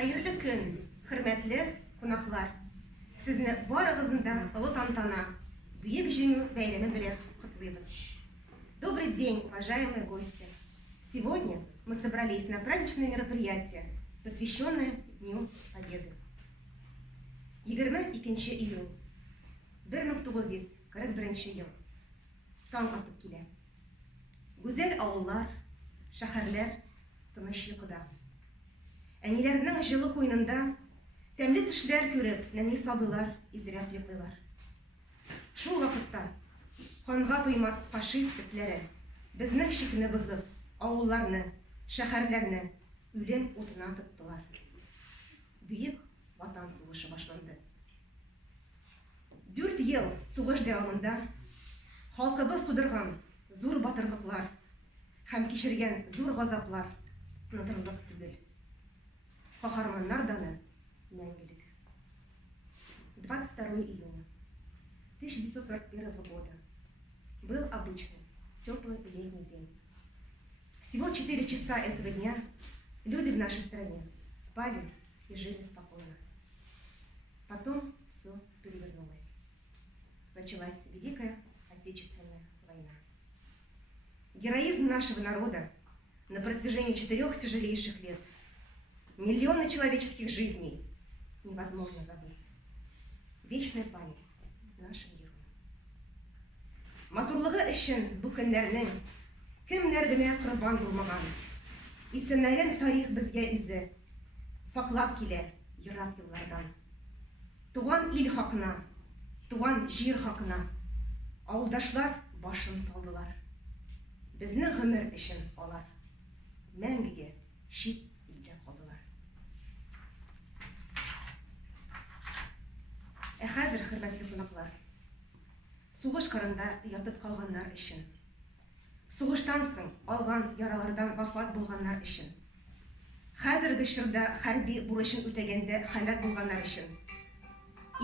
Hayırlı gün, hürmetli konaklar. Sizni barıгызны да ұлы тантана, büyük жеңүү бәйрәме белән котлыйбыз. Добрый день, уважаемые гости! Сегодня мы собрались на праздничное мероприятие, посвященное Дню Победы. 22 июнь 1941 ел. Таң атып килә. Гүзәл авыллар, шәһәрләр тыныч йокыда. Әниләрнең җылы куенында тәмле төшләр күреп, нәни сабыйлар изрәп йоклыйлар. Шул вакытта канга туймас фашист этләре безнең чикне бозып, авылларны, шәһәрләрне үлем утына тоттылар. Бөек ватан сугышы башланды. 4 ел сугыш дәвамында халкыбыз тудырган зур батырлыклар һәм кичергән зур газаплар онытырлык түгел. Каһарманнар даны мәңгелек. 22 июня 1941 года был обычный, теплый летний день. Всего 4 часа этого дня люди в нашей стране спали и жили спокойно. Потом все перевернулось. Началась Великая Отечественная война. Героизм нашего народа на протяжении 4 тяжелейших лет, миллионы человеческих жизней невозможно забыть. Вечная память нашим героям. Матурлыгы өчен бу көннәрнең кемнәр генә корбан булмаган. Исемнәрен тарих безгә үзе саклап килә ерак еллардан. Туган ил хакына, туган җир хакына авылдашлар башын салдылар. Безнең гомер өчен алар мәңгегә чит илдә калдылар. Хәзер, хөрмәтле кунаклар, сугыш кырында ятып калганнар өчен, сугыштан соң алган яралардан вафат булганнар өчен, хәзерге чорда хәрби бурычын үтәгәндә һәлак булганнар өчен,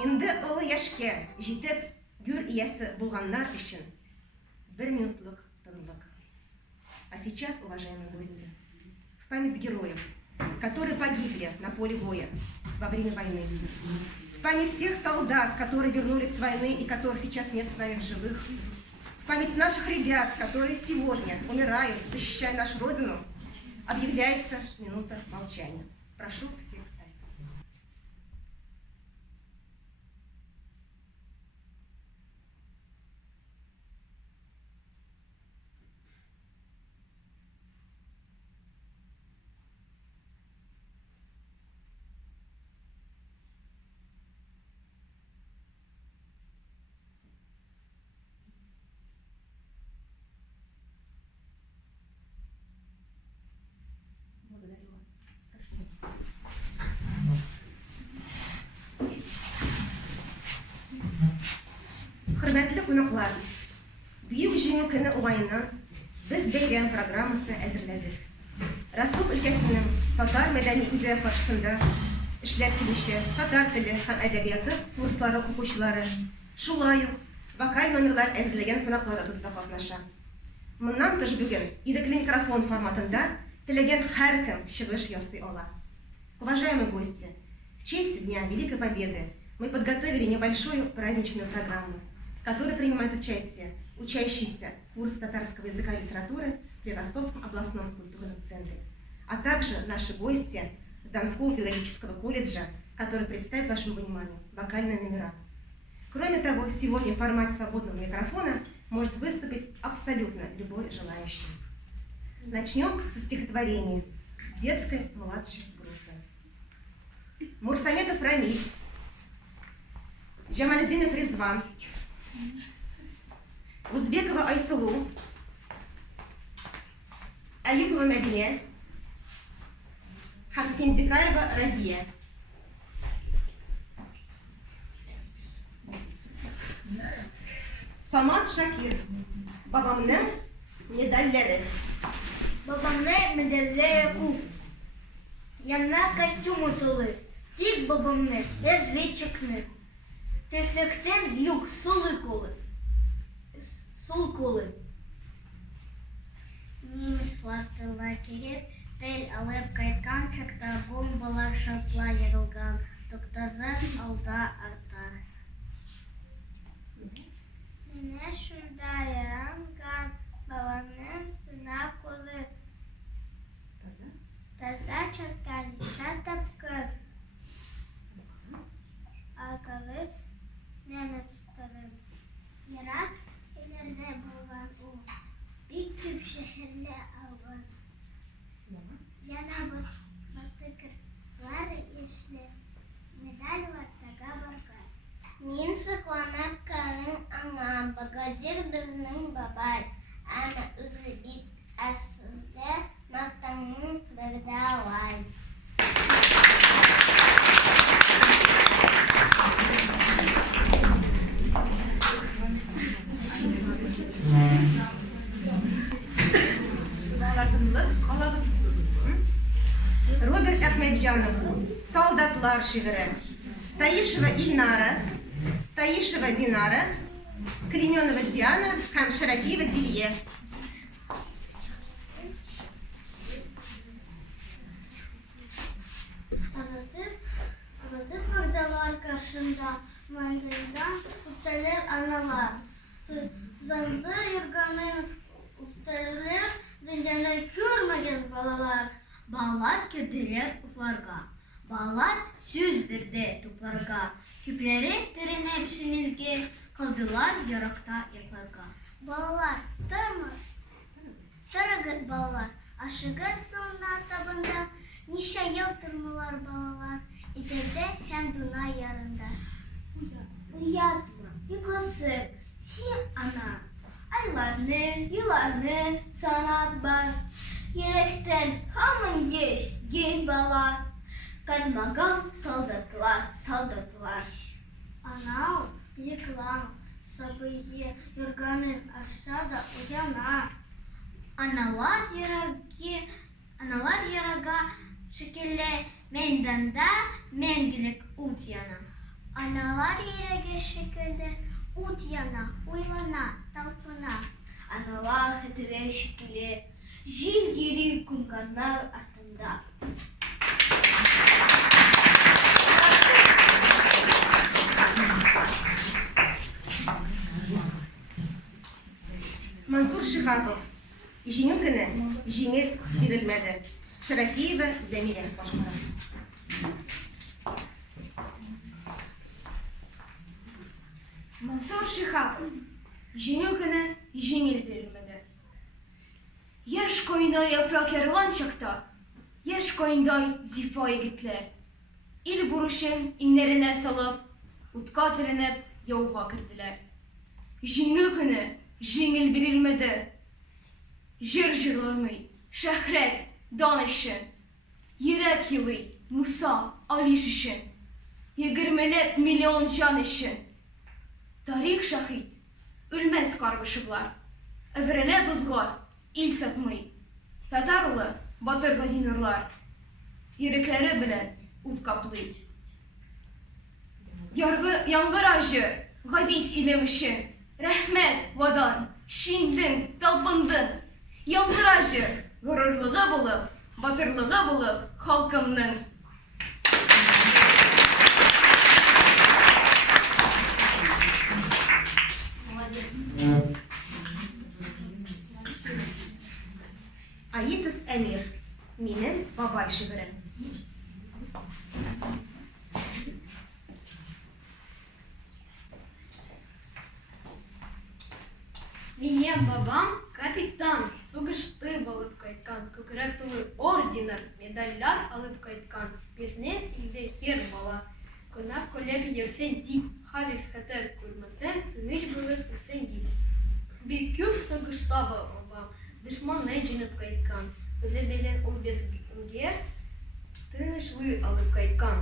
инде олы яшькә җитеп гүр иясе булганнар өчен 1 минутлык тынлык. А сейчас, уважаемые гости, в память героев, которые погибли на поле боя во время войны, в память тех солдат, которые вернулись с войны и которых сейчас нет с нами в живых, в память наших ребят, которые сегодня умирают, защищая нашу Родину, объявляется минута молчания. Прошу всех встать. Хөрмәтле кунаклар, Бөек җиңү көне уңаеннан без бәйрәм программасы әзерләдек. Расул өлкәсенең татар мәдәни үзәге каршысында эшләп килүче татар теле һәм әдәбияты курслары укучылары, шулай ук вокаль номерлар әзерләгән кунакларыбыз да катнаша. Моннан тыш бүген ирекле микрофон форматында теләгән һәркем чыгыш ясый ала. Уважаемые гости, в честь Дня Великой Победы мы подготовили небольшую праздничную программу, в которой принимают участие учащиеся курса татарского языка и литературы при Ростовском областном культурном центре, а также наши гости с Донского педагогического колледжа, который представит вашему вниманию вокальные номера. Кроме того, сегодня в формате свободного микрофона может выступить абсолютно любой желающий. Начнем со стихотворения детской младшей группы. Мурсаметов Рамиль, Джамалетдинов Резван, Узбекова Айсулу, Аюпова Мәдинә, һәм Сендикаева Разия. Самат Шакир, бабамның медальләре. Бабамның медальләре күп. Янна костюмы тулы. Тик бабамның разведчикны. Терсектен юк сулы колы. Сул колы. Немец латты лагерет, Тел алып кайткан чакта бомбалар шартла егылган, токтазан алда арта. Менә шунда янган баланың сына колы. Таза чакта ничә тапкыр агылып нәмәтстырып. Ерак илләрдә булган ул, бик күп шәһәрләр алган. Яна батыклар яшьләр, медальләр тага барган. Мин сокланып карыйм аңа, багадир безнең бабай, әмма үзе бик әссездә мактаңның бердә алай. Роберт Ахмеджанов, «Солдатлар» шигыре. Таишева Ильнара, Таишева Динара, Клейменова Диана һәм Шарафиева Дилия. Азаттык вокзаллар каршында мәйданда үптәләр аналар. Занды йөргәнен үптәләр дөньяны күрмәгән балалар. Балалар кирделәр утларга. Балалар сүз бирде тупларга. Күпләре теренеп шинелгә калдылар яракта якларга. Балалар, торыгыз балалар, ашыгыз сулна табында. Ничә ел тормалар балалар, Идәрдә һәм Дунай ярында. Уятма, йокласып, син ана. Айларны, елларны санап бар. Йөрәктән һаман еш, ген бала. Кайтмаган солдатлар. Анау, йоклам, сабые йөргәнен ашада уяна. Аналар ярага шикелле мәйданда мәңгелек ут яна. Аналар йөрәге шикелле ут яна, уйлана, талпына. Аналар хәтере шикелле җил йөри күмганнар артында. Мансур Шихапов, җиңү көне җиңел бирелмәде. Шарафиева Зәмирә башкара. Мансур Шихапов, җиңү көне җиңел бирелмәде. Яшь кайнай яфрак ярган чакта, яшь кайнай зифа егетләр. Ил бурычын иңнәренә салып, утка төренеп, яуга керделәр. Җиңү көне җиңел бирелмәде. Җыр җырламый, шәһрәт, дан өчен. Йөрәк елый, Муса, Алиш өчен. 20 миллион җан өчен. Тарих шаһид, үлмәс каргышыглар. Әверенә бозгар, ил сатмый. Татар улы, батыр газинурлар. Йөрәкләре белән ут каплый. Яңгыр ажы, газиз илем өчен. Рәхмәт, вадан, шиндең, талпындың. Яңгыр ажы, горурлыгы булып, батырлыгы булып, халкымның. Аитов Әмир, минем бабай шигырем. Минем бабам капитан, сугышты булып кайткан, күкрәк тулы орденнар, медальләр алып кайткан. Безнең илдә һәр бала кунак күләп йөрсен дип, хәвеф хәтер күрмәсен, тыныч булып үсен дип. Бик күп сугышта бабам дошманны җиңеп кайткан. Үзе белән ул безгә тынычлык алып кайткан.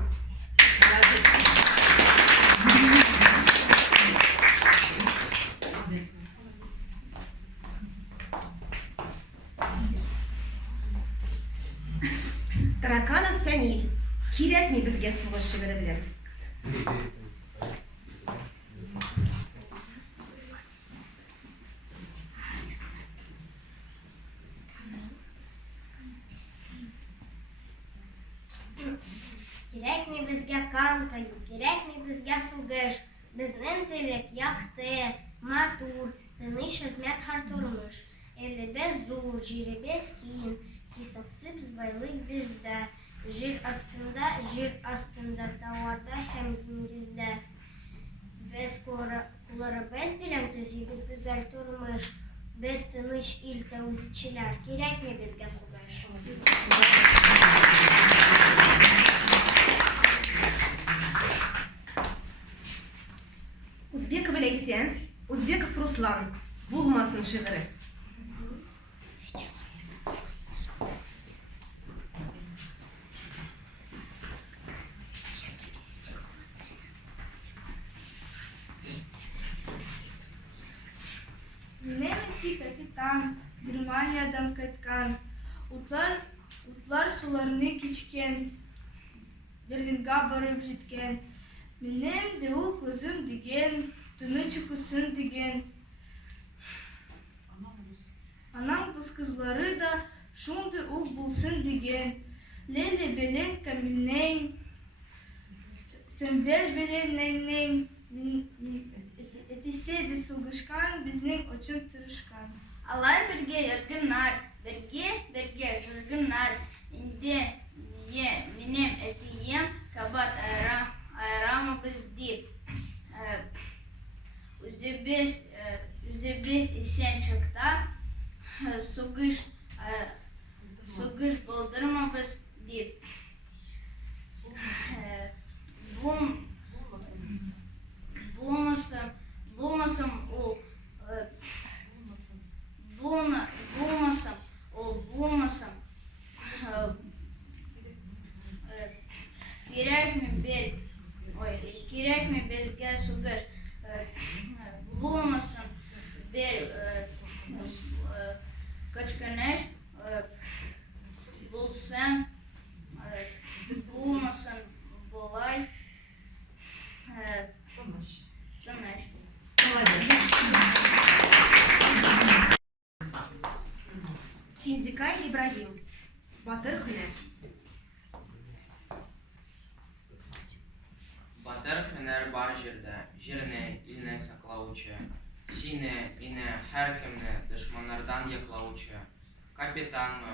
Тараканов Фәнил, кирәкми безгә сугыш шигыре белән. безгә кампанию, кирәкми безгә сугыш. Безнең теләк якты, матур, тыныч хезмәт һәр тормыш. Илебез зур, җиребез киң, хисапсыз байлык бездә. Җир астында, тауарда һәм диңгездә. Без кулларыбыз белән төзибез гүзәл тормыш. Без тыныч ил тәүзичеләр, кирәкми безгә сугыш. Узбеков Ләйсән, Узбеков Руслан, булмасын шигыре. Немеци капитан Германиядан кайткан. Утлар суларны кичкен, Берлинга барып җиткән. Минем дә ул күзем дигән, тыныч укысын дигән. Аның дус кызлары да шундый ук булсын дигән. Ләйлә белән Камилнең, Сөмбел белән Нәйнең, әтисе дә сугышкан, безнең өчен тырышкан. Алар бергә йөргәннәр, бергә жүргәннәр. Инде минем әтием кабат айрамыбыз дип. Үзебез исән чакта сугыш булдырмабыз дип. Булмасам ул кирәкми безгә сугыш. Булмасам бер качканеш булсын, булмасын болай. Тыныч. Синдикай Ибрагим, Батыр һөнәр. Батыр һөнәр бар җирдә, җирне, илне саклаучы. Сине, мине, һәркемне дошманнардан яклаучы. Капитанмы,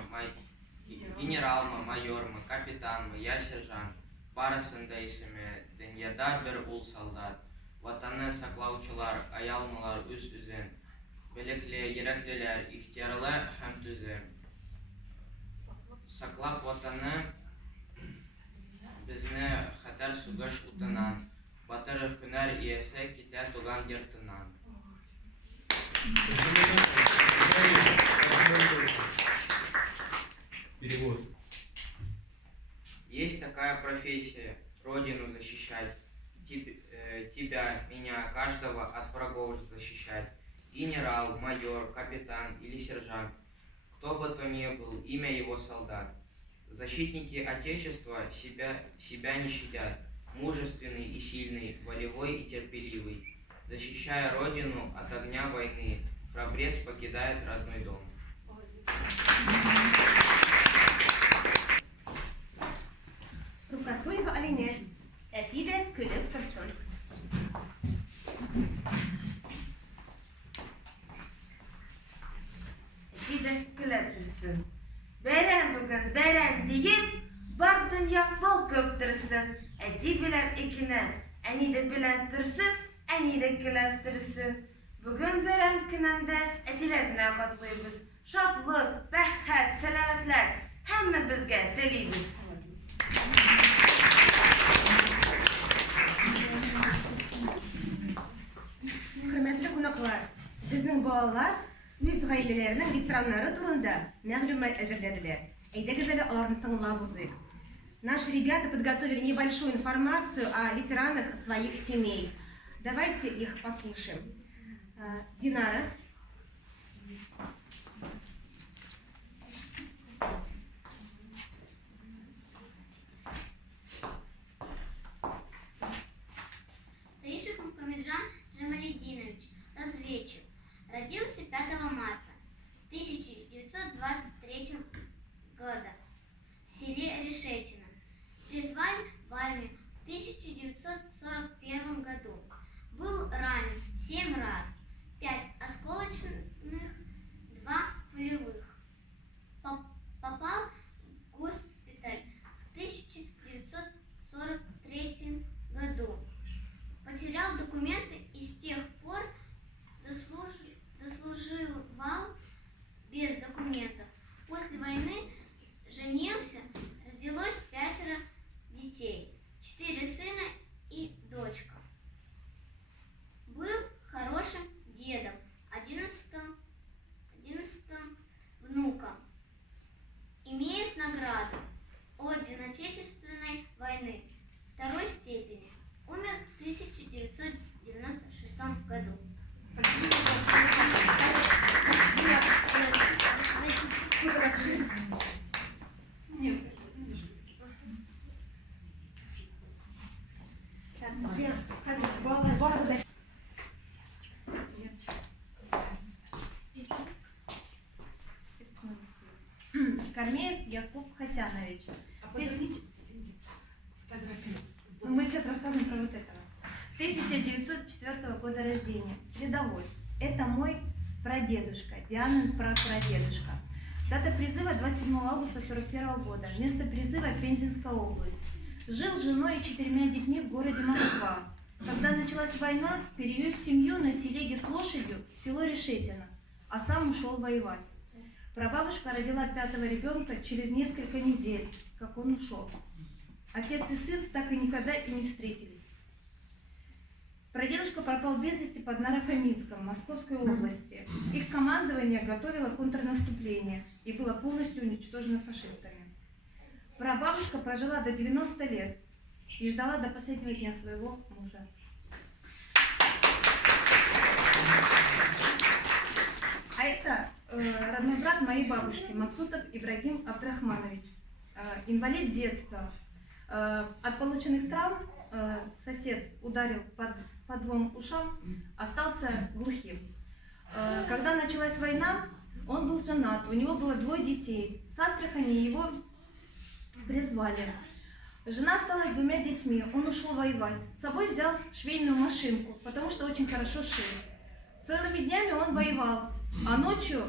генералмы, майормы, капитанмы, я сержант. Барысында исеме, дөньяда бер ул солдат. Ватанны саклаучылар, аялмылар үз-үзен. Белекле, йөрәклеләр, ихтиярлы һәм түзем. Саклап ватанны безне хәтәр сугыш утыннан. Батыр һөнәр иясе китә туган йортыннан. Перевод. Есть такая профессия – Родину защищать. Тебя, меня, каждого от врагов защищать. Генерал, майор, капитан или сержант. Кто бы то ни был, имя его солдат. Защитники Отечества себя не щадят. Мужественный и сильный, волевой и терпеливый. Защищая Родину от огня войны, храбрец покидает родной дом. Рукасуева Алинә, әти дә көлеп торсын. Әти дә көлеп торсын. Бәйрәм бүген, бәйрәм дигем, бар дөнья балкып торсын. Әти белән икенән, әни дә белән торсын, әни дә көлеп торсын. Бүген бәйрәм көнендә әтиләрне котлыйбыз. Шатлык, бәхет, сәламәтлек һәммә безгә телибез. Хөрмәтле кунаклар, безнең балалар үз гаиләләренең ветераннары турында мәгълүмат әзерләделәр. Әйдәгез әле аларны тыңлап узыйк. Наши ребята подготовили небольшую информацию о ветеранах своих семей. Давайте их послушаем. Динара. Таишев Мухамеджан Джамалединович, разведчик, родился 5 марта 1923 года в селе Решетино. Призвали в армию награду. Орден Отечественной войны второй степени. Умер в 1996 году. Так, где сказать, баллы за... Корнеев Якуб Хасянович. Извините, фотографию. Мы сейчас расскажем про вот этого. 1904 года рождения. Призовой. Это мой прадедушка, Дианин прапрадедушка. Дата призыва 27 августа 1941 года. Место призыва Пензенская область. Жил с женой и 4 детьми в городе Москва. Когда началась война, перевез семью на телеге с лошадью в село Решетино, а сам ушел воевать. Прабабушка родила 5-го ребенка через несколько недель, как он ушел. Отец и сын так и никогда и не встретились. Прадедушка пропал без вести под Наро-Фоминском, Московской области. Их командование готовило контрнаступление и было полностью уничтожено фашистами. Прабабушка прожила до 90 лет и ждала до последнего дня своего мужа. А это родной брат моей бабушки, Максутов Ибрагим Абдрахманович, инвалид детства. От полученных травм сосед ударил по 2 ушам, остался глухим. Когда началась война, он был женат, у него было 2 детей. С Астрахани его призвали. Жена осталась с 2 детьми, он ушел воевать. С собой взял швейную машинку, потому что очень хорошо шил. Целыми днями он воевал, а ночью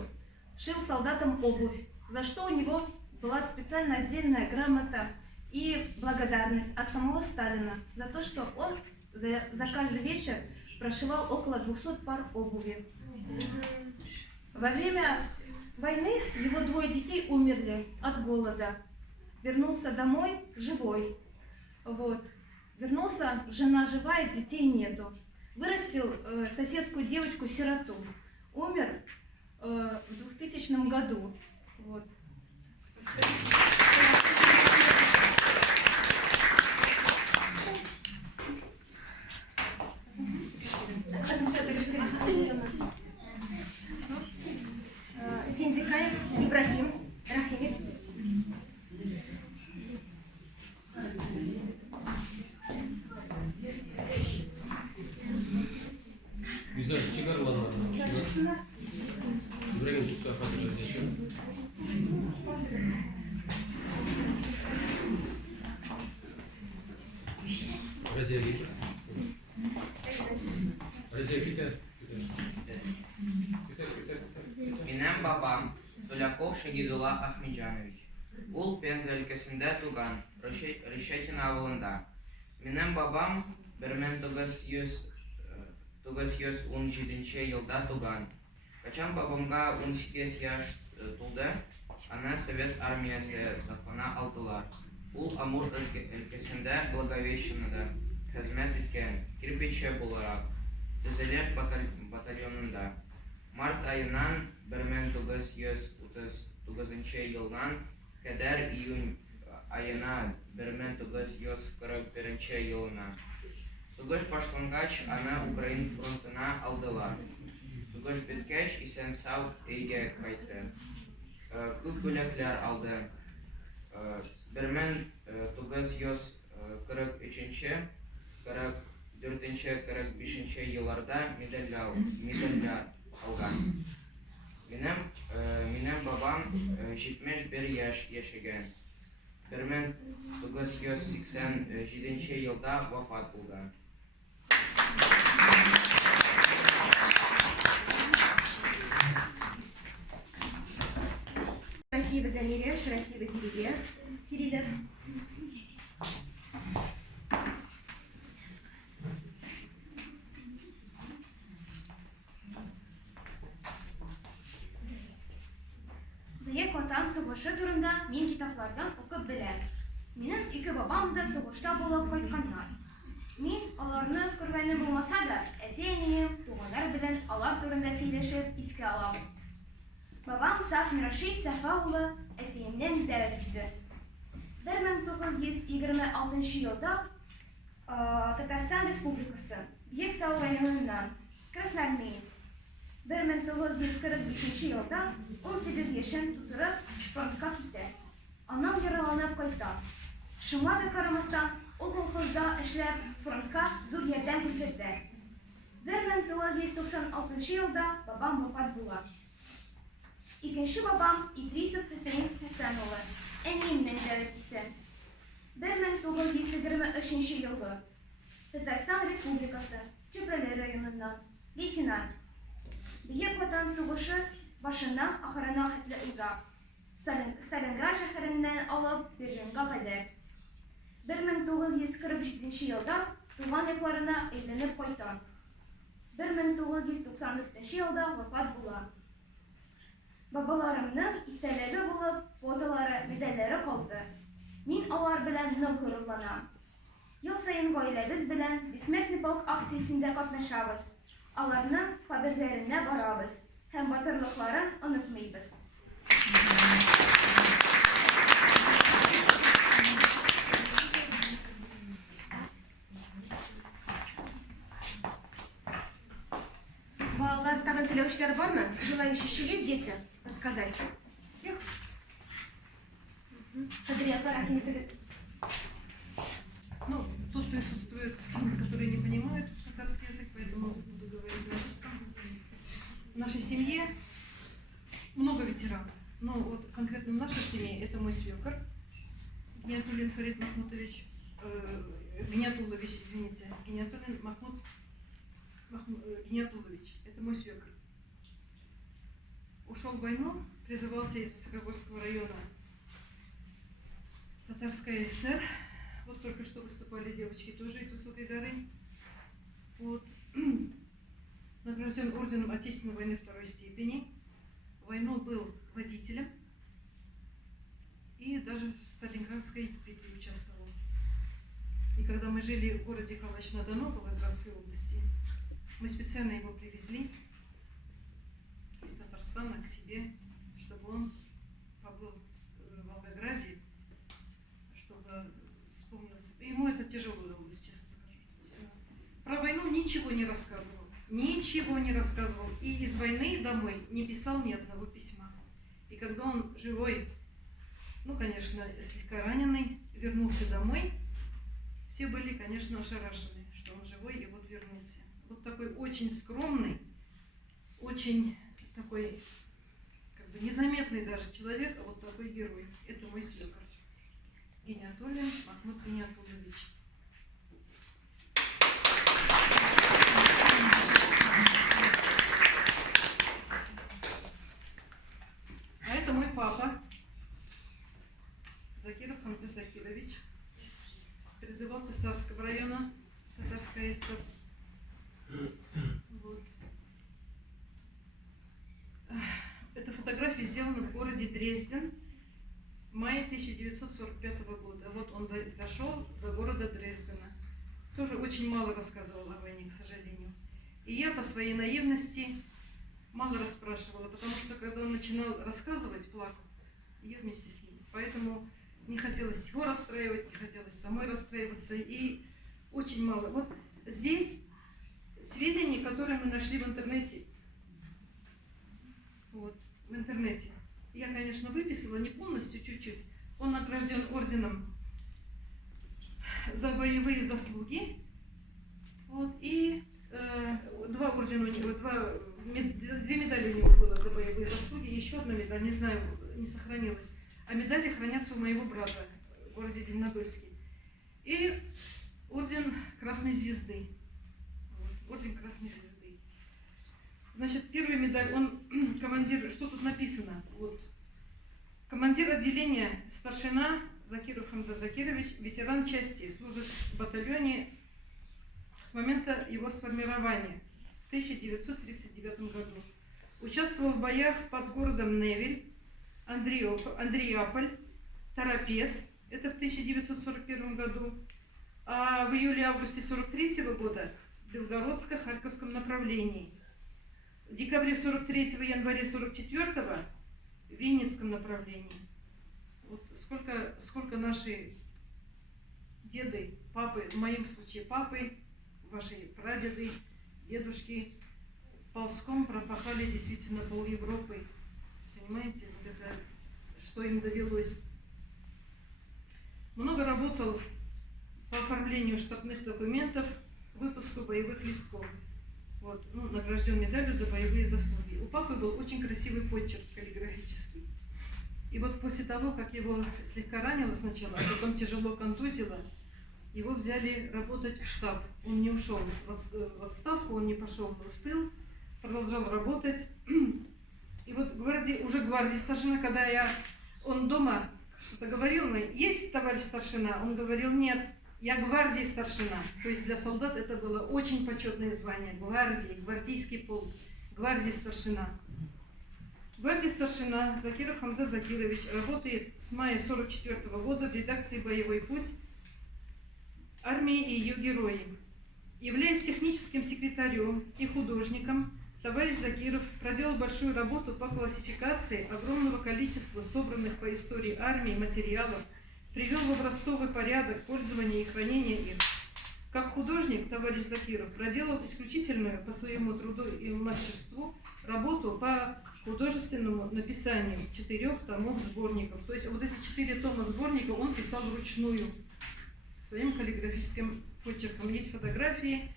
шил солдатам обувь, за что у него была специально отдельная грамота и благодарность от самого Сталина за то, что он за каждый вечер прошивал около 200 пар обуви. Во время войны его 2 детей умерли от голода. Вернулся домой живой. Вот. Вернулся, жена живая, детей нету. Вырастил соседскую девочку-сироту. Умер в 2000 году. Вот. Синдикаев Ибрагим Рахимов. Güzel, çıkar vallahi. Buraya tut kafanı yaşayalım. Razia git. Razia git. Минем бабам Туляков Шагидулла Ахмеджанович. Ул Пенза өлкәсендә туган, Решетино авылында. Минем бабам 1917 елда туган. Качан бабамга 18 яшь тулды, аны Совет армиясе сафына алдылар. Ул Амур өлкәсендә Благовещенада хезмәт иткән, кирпече буларак, төзелеш батальонында. Март айынан 1939 елдан кадәр июнь айына 1941 елына. Сугыш башлангач, аны Украин фронтына алдылар. Сугыш беткәч, исән-сау өйгә кайтты. Күп бүләкләр алды. 1943-44-45 елларда медальләр алган. Минем бабам 71 яшь яшәгән. 1987 елда вафат булды. Шарафиева Замирия, Шарафиева Дилия, Сирилер. Бөек Ватан сугышы турында мин китаплардан укып беләм. Минем 2 бабам да сугышта булып кайтканнар. Мин аларны күргәнем булмаса да, әти-әнием, туганнар белән алар турында сөйләшеп искә алабыз. Бабам Сафин Рашид Сафа улы әтиемнең бәбисе. 1926 елда Татарстан Республикасы Биектау районыннан Красноармеец 1945 елда 18 яшен тутырып фронтка китә. Аннан яраланып кайта. Шуңа да карамастан, ул колхозда эшләп фронтка зур ярдәм күрсәтә. 1996 елда бабам вафат була. Икенче бабам Идрисов Хөсәин Хәсән улы, әниемнең бәбисе. 1923 елда Татарстан Республикасы Чүпрәле районыннан лейтенант. Бөек Ватан сугышы башыннан ахырына хәтле уза. Сталинград шәһәреннән алып Берлинга кадәр. 1947 елда туган якларына әйләнеп кайта. 1994 елда вафат була. Бабаларымның истәлеге булып фотолары, медальләре калды. Мин алар белән нык горурланам. Ел сайын гаиләбез белән Бессмертный полк акциясендә катнашабыз. Аларның каберләренә барабыз һәм батырлыкларын онытмыйбыз. Балалар, тагын теләүчеләр бармы? Желающие есть дети? Рассказать. Всех? Кадрия, рахметегез. Ну, тут присутствуют, которые не понимают татарский язык, поэтому буду говорить на русском. В нашей семье много ветеранов. Но вот конкретно в нашей семье это мой свекор, Гениатуллин Фарид Махмутович, Гениатуллович, извините, Гениатуллин Гениатуллович, это мой свекор. Ушел в войну, призывался из Высокогорского района Татарская ССР. Вот только что выступали девочки тоже из Высокой горы. Вот. Награжден орденом Отечественной войны второй степени. В войну был водителем. И даже в Сталинградской битве участвовал. И когда мы жили в городе Калач-на-Дону, Волгоградской области, мы специально его привезли из Татарстана к себе, чтобы он побыл в Волгограде, чтобы вспомнился. Ему это тяжело удалось, честно скажу. Про войну ничего не рассказывал. Ничего не рассказывал. И из войны домой не писал ни одного письма. И когда он живой, ну, конечно, слегка раненый, вернулся домой, все были, конечно, ошарашены, что он живой и вот вернулся. Вот такой очень скромный, очень такой, как бы незаметный даже человек, а вот такой герой. Это мой свекор. Гениатуллин Махмуд Гениатуллович. А это мой папа, Закиров Хамза Закирович. Призывался с Сарского района, Татарская ССР. Вот. Эта фотография сделана в городе Дрезден в мае 1945 года. Вот он дошел до города Дрездена. Тоже очень мало рассказывал о войне, к сожалению. И я по своей наивности мало расспрашивала, потому что когда он начинал рассказывать, плакал. Я вместе с ним. Поэтому не хотелось его расстраивать, не хотелось самой расстраиваться. И очень мало. Вот здесь сведения, которые мы нашли в интернете. Вот, в интернете. Я, конечно, выписала не полностью, чуть-чуть. Он награжден орденом за боевые заслуги. Вот, и два ордена у него, две медали у него было за боевые заслуги, еще одна медаль, не знаю, не сохранилась. А медали хранятся у моего брата в городе Зеленодольске. И орден Красной Звезды. Вот, орден Красной Звезды. Значит, первая медаль, он командир, что тут написано? Вот. Командир отделения, старшина Закиров Хамза Закирович, ветеран части, служит в батальоне с момента его сформирования в 1939 году. Участвовал в боях под городом Невель, Андреаполь, Торопец, это в 1941 году, а в июле-августе 1943 года в Белгородско-Харьковском направлении. В декабре 43-го, январе 44-го в Винницком направлении. Вот сколько наши деды, папы, в моем случае папы, ваши прадеды, дедушки ползком пропахали действительно пол Европы. Понимаете, вот это, что им довелось. Много работал по оформлению штабных документов, выпуску боевых листков. Вот, награжден медалью за боевые заслуги. У папы был очень красивый почерк каллиграфический. И вот после того, как его слегка ранило сначала, а потом тяжело контузило, его взяли работать в штаб. Он не ушел в отставку, он не пошел в тыл, продолжал работать. И вот гвардии старшина, когда он дома что-то говорил, есть товарищ старшина? Он говорил, нет, я гвардии старшина. То есть для солдат это было очень почетное звание. Гвардейский полк, гвардии старшина. Гвардии старшина Закиров Хамза Закирович работает с мая 1944 года в редакции «Боевой путь» армии и ее герои. Являясь техническим секретарем и художником, товарищ Закиров проделал большую работу по классификации огромного количества собранных по истории армии материалов, привел в образцовый порядок пользования и хранения их. Как художник товарищ Закиров проделал исключительную по своему труду и мастерству работу по художественному написанию 4 томов сборников. То есть вот эти 4 тома сборника он писал вручную своим каллиграфическим почерком. Есть фотографии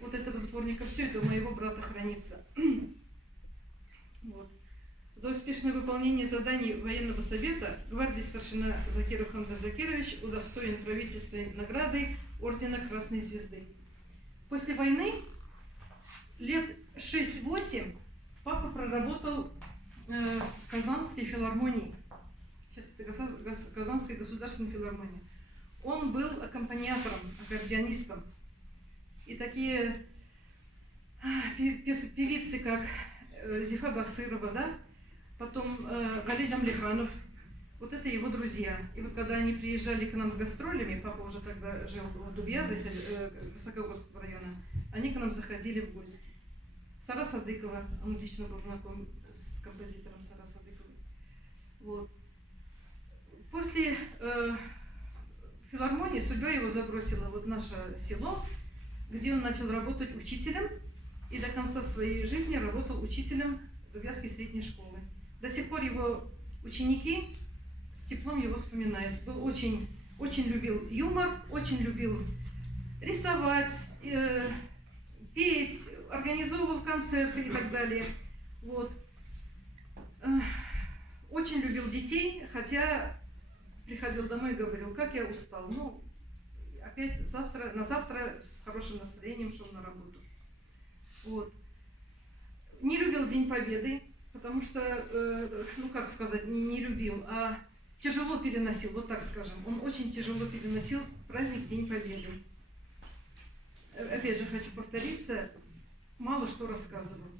вот этого сборника. Все это у моего брата хранится. Вот. За успешное выполнение заданий военного совета гвардии старшина Закиров Хамза Закирович удостоен правительственной наградой ордена Красной Звезды. После войны лет 6-8 папа проработал в Казанской филармонии. Сейчас это Казанская государственная филармония. Он был аккомпаниатором, аккордеонистом. И такие певицы, как Зифа Бахсырова, да? Потом Гали Джамлиханов, вот это его друзья. И вот когда они приезжали к нам с гастролями, папа уже тогда жил в Дубьязе, Высокогорского района, они к нам заходили в гости. Сара Садыкова, он лично был знаком с композитором Сара Садыковой. Вот. После филармонии судьба его забросила вот в наше село, где он начал работать учителем и до конца своей жизни работал учителем Дубьязской средней школы. До сих пор его ученики с теплом его вспоминают. Был очень любил юмор, очень любил рисовать, петь, организовывал концерты и так далее. Вот. Очень любил детей, хотя приходил домой и говорил, как я устал. Ну, опять на завтра с хорошим настроением шел на работу. Вот. Не любил День Победы, потому что, ну как сказать, не любил, а тяжело переносил, вот так скажем. Он очень тяжело переносил праздник День Победы. Опять же хочу повториться, мало что рассказывал.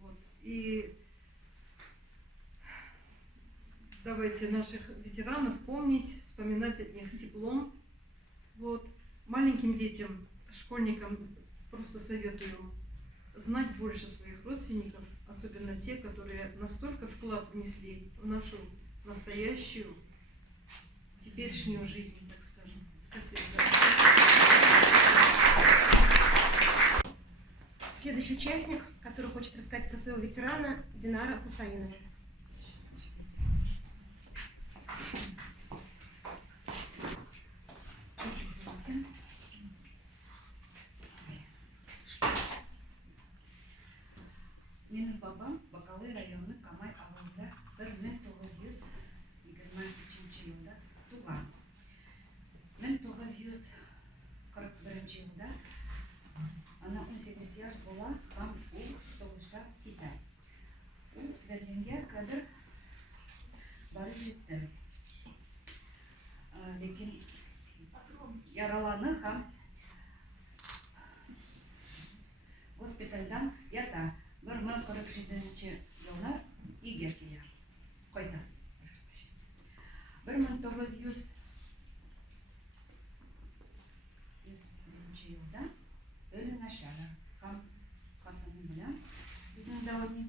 Вот. И давайте наших ветеранов помнить, вспоминать от них теплом. Вот. Маленьким детям, школьникам просто советую знать больше своих родственников, особенно те, которые настолько вклад внесли в нашу настоящую, теперешнюю жизнь, так скажем. Спасибо за это. Следующий участник, который хочет рассказать про своего ветерана, Динара Хусаинова. Менің бабам Бакалы районы Камай ауылында 1923 жылда туған. 1941 жылда ана 18 яш бола һәм ул соғышка китә. Ул Берлинге кадәр барып җитте. Ләкин яраланы һәм госпитальдан ята. 1947 елда өйгә килә. Кайта. 1901 елда ölüm aşağı katının bilen bizim devamlı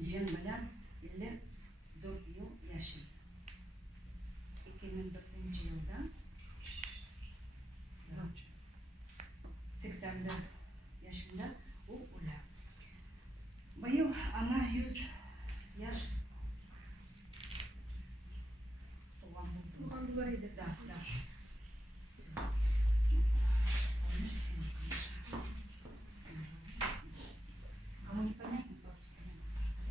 jen bilen 54 yıl yaşadı. 2004 yılda 80 yaşında o öldü. Bu yıl ana 100 yaş Туған болар еді. Да. Кому непонятно по-русски?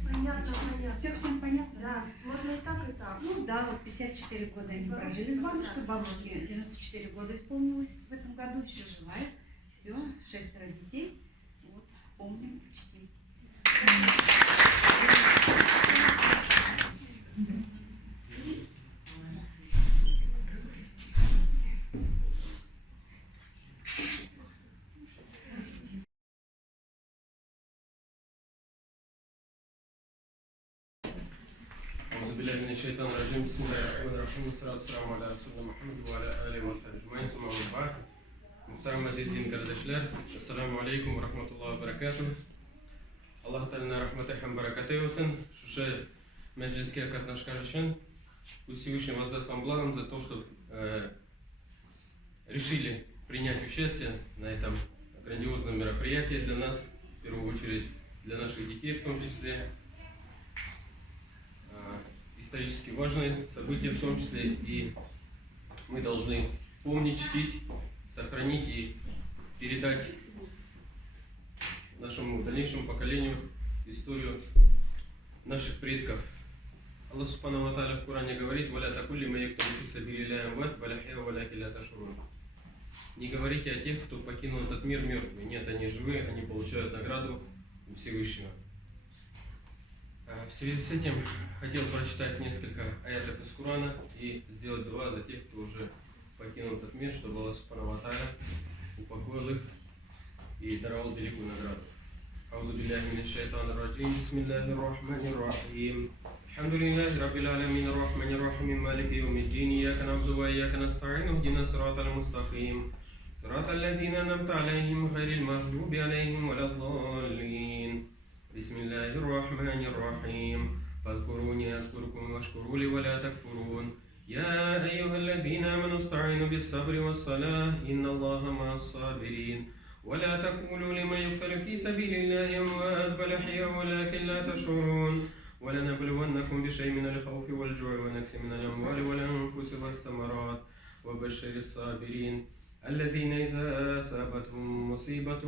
Понятно, понятно. Все всем понятно? Да, можно и так, и так. Ну да, вот 54 года они прожили с бабушкой. Бабушке 94 года исполнилось в этом году, еще живая. Все, 6 детей. Вот, помним, чтим. أعوذ بالله من الشيطان الرجيم بسم الله الرحمن الرحيم والصلاة والسلام على رسولنا محمد وعلى آله وصحبه أجمعين ثم أما بعد. Muhterem aziz din kardeşler, Esselamu Aleyküm ve Rahmetullah ve Berekatuhu. Allah Teala'nın rahmeti hem bereketi olsun. Şu mecliske katnaşkar için Всевышний воздаст вам благом за то, что решили принять участие на этом грандиозном мероприятии для нас, в первую очередь для наших детей в том числе. Исторически важные события в том числе, и мы должны помнить, чтить, сохранить и передать нашему дальнейшему поколению историю наших предков. Аллах Субхану ва Тааля в Коране говорит: «Валя такулли маектум фи сабилилляхи амват, валя хия валяки ля ташурун». Не говорите о тех, кто покинул этот мир мертвый. Нет, они живы, они получают награду у Всевышнего. В связи с этим хотел прочитать несколько аятов из Корана и сделать дуа за тех, кто уже покинул этот мир, чтобы Аллах Субхану ва Тааля упокоил их и даровал великую награду. أعوذ بالله من الشيطان الرجيم بسم الله الرحمن الرحيم الحمد لله رب العالمين الرحمن الرحيم مالك يوم الدين إياك نعبد وإياك نستعين اهدنا الصراط المستقيم صراط الذين أنعمت عليهم غير المغضوب عليهم ولا الضالين بسم الله الرحمن الرحيم فاذكروني أذكركم واشكروا لي ولا تكفرون يا أيها الذين آمنوا استعينوا بالصبر والصلاة إن الله مع الصابرين ولا تقولوا لمن يقتل في سبيل الله أموات بل أحياء ولكن لا تشعرون ولنبلونكم بشيء من الخوف والجوع ونقص من الأموال والأنفس والثمرات وبشر الصابرين الذين إذا أصابتهم مصيبة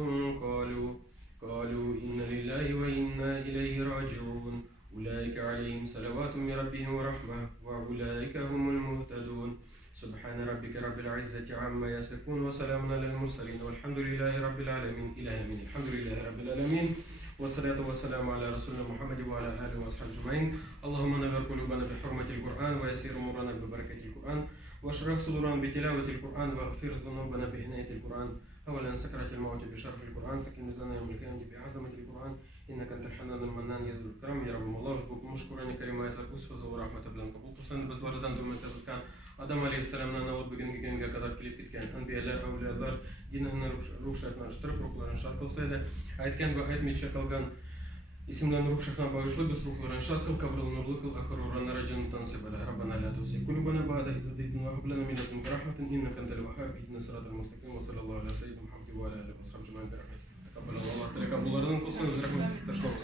قالوا إن لله وإنا إليه راجعون أولئك عليهم صلوات من ربهم ورحمة وأولئك هم المهتدون سبحان ربك رب العزة عما يصفون وسلام على المرسلين والحمد لله رب العالمين إلى يوم الحمد لله رب العالمين والصلاة والسلام على رسولنا محمد وعلى آله وصحبه أجمعين اللهم نور قلوبنا بحرمة القرآن ويسير أمورنا ببركة القرآن واشرح صدورنا بتلاوة القرآن واغفر ذنوبنا بعناية القرآن أولا سكرة الموت بشرف القرآن سكن ميزان يوم القيامة بعظمة القرآن إنك أنت الحنان المنان يا ذو الكرم يا رب الله وجبكم مشكورا كريمات القدس فزور رحمة بلان قبول قصان بس وردان دوم التفكان Адам алейхиссаламнан алып бүгінгі күнге қадар келіп кеткен әнбиялар, әулиялар дінінің рух шартынан штырып, рухларын шарт қылса еді. Айтқан ба айтмейше қалған исімлен рух шартынан бағышлы біз рухларын шарт қыл, қабрыл нұрлы қыл, ақыр оранара жаннатан сибалі. Раббана ла тузи кулубана бада изадейтін ва хаблана мин ладунка рахматин иннака антал ваххаб иhdina сиратал мустақим ва саллаллаху аля саййидина Мухаммад ва аля алихи ва сахбихи ажмаин бирахматихи. Такаббалаллаху тааля кабуллардан кылсын, өз рахмет ташкабыз.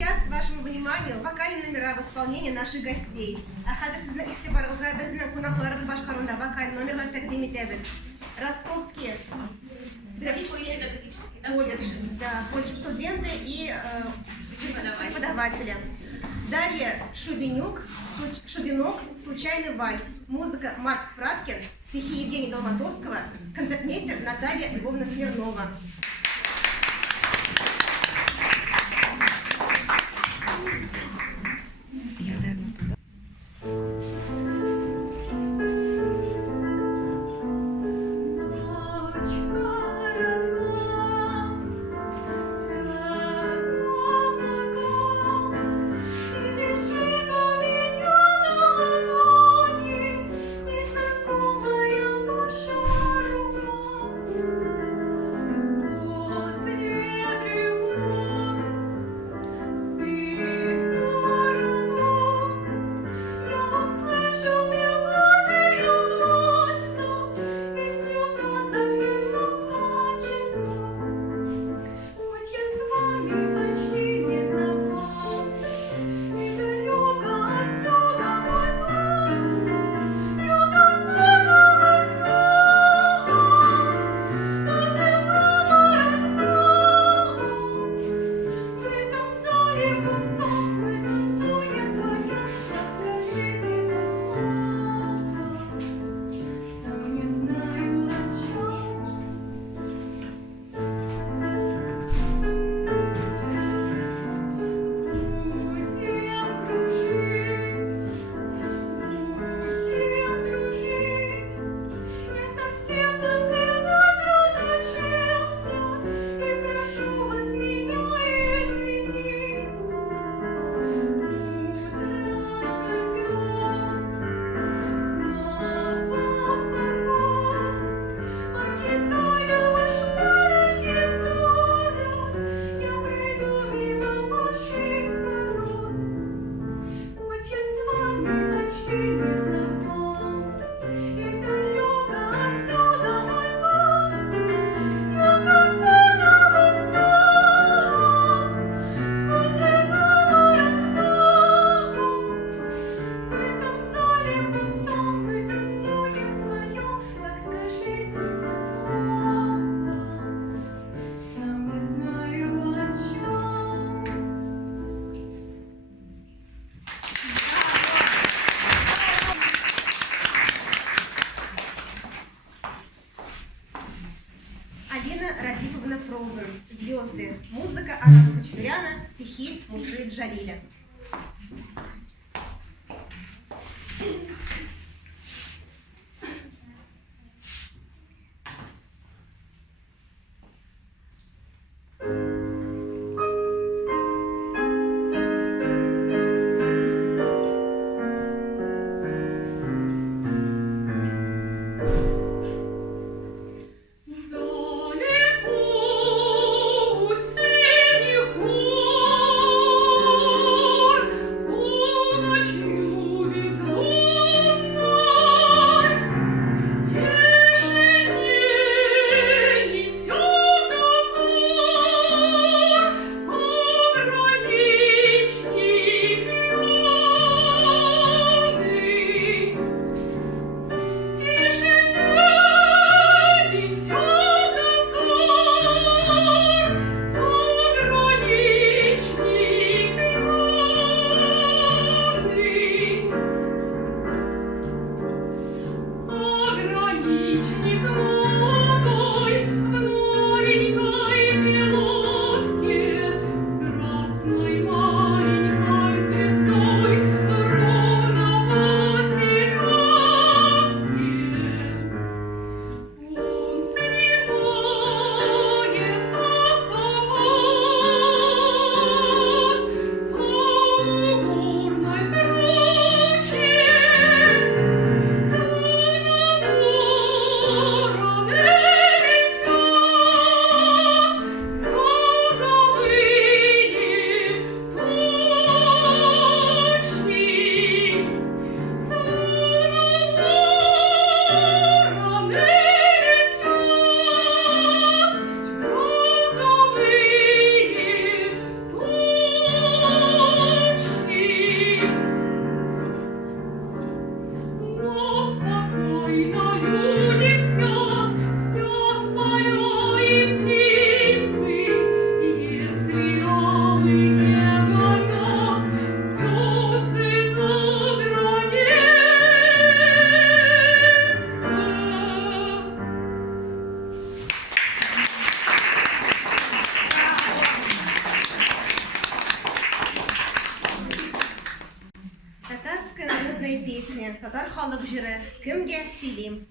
Сейчас вашему вниманию вокальные номера в исполнении наших гостей. Хәзер сезнең игътибарыгызга безнең кунакларыбыз башкаруында вокаль номерлар тәкъдим итәбез. Ростовский колледж студенты и преподаватели. Дарья Шубинюк, «Случайный вальс». Музыка Марк Фраткин, стихи Евгения Долматовского, концертмейстер Наталья Львовна Смирнова. Сальсабиля. Татарская народная песня, татар халык җыры, кемгә сөйлим?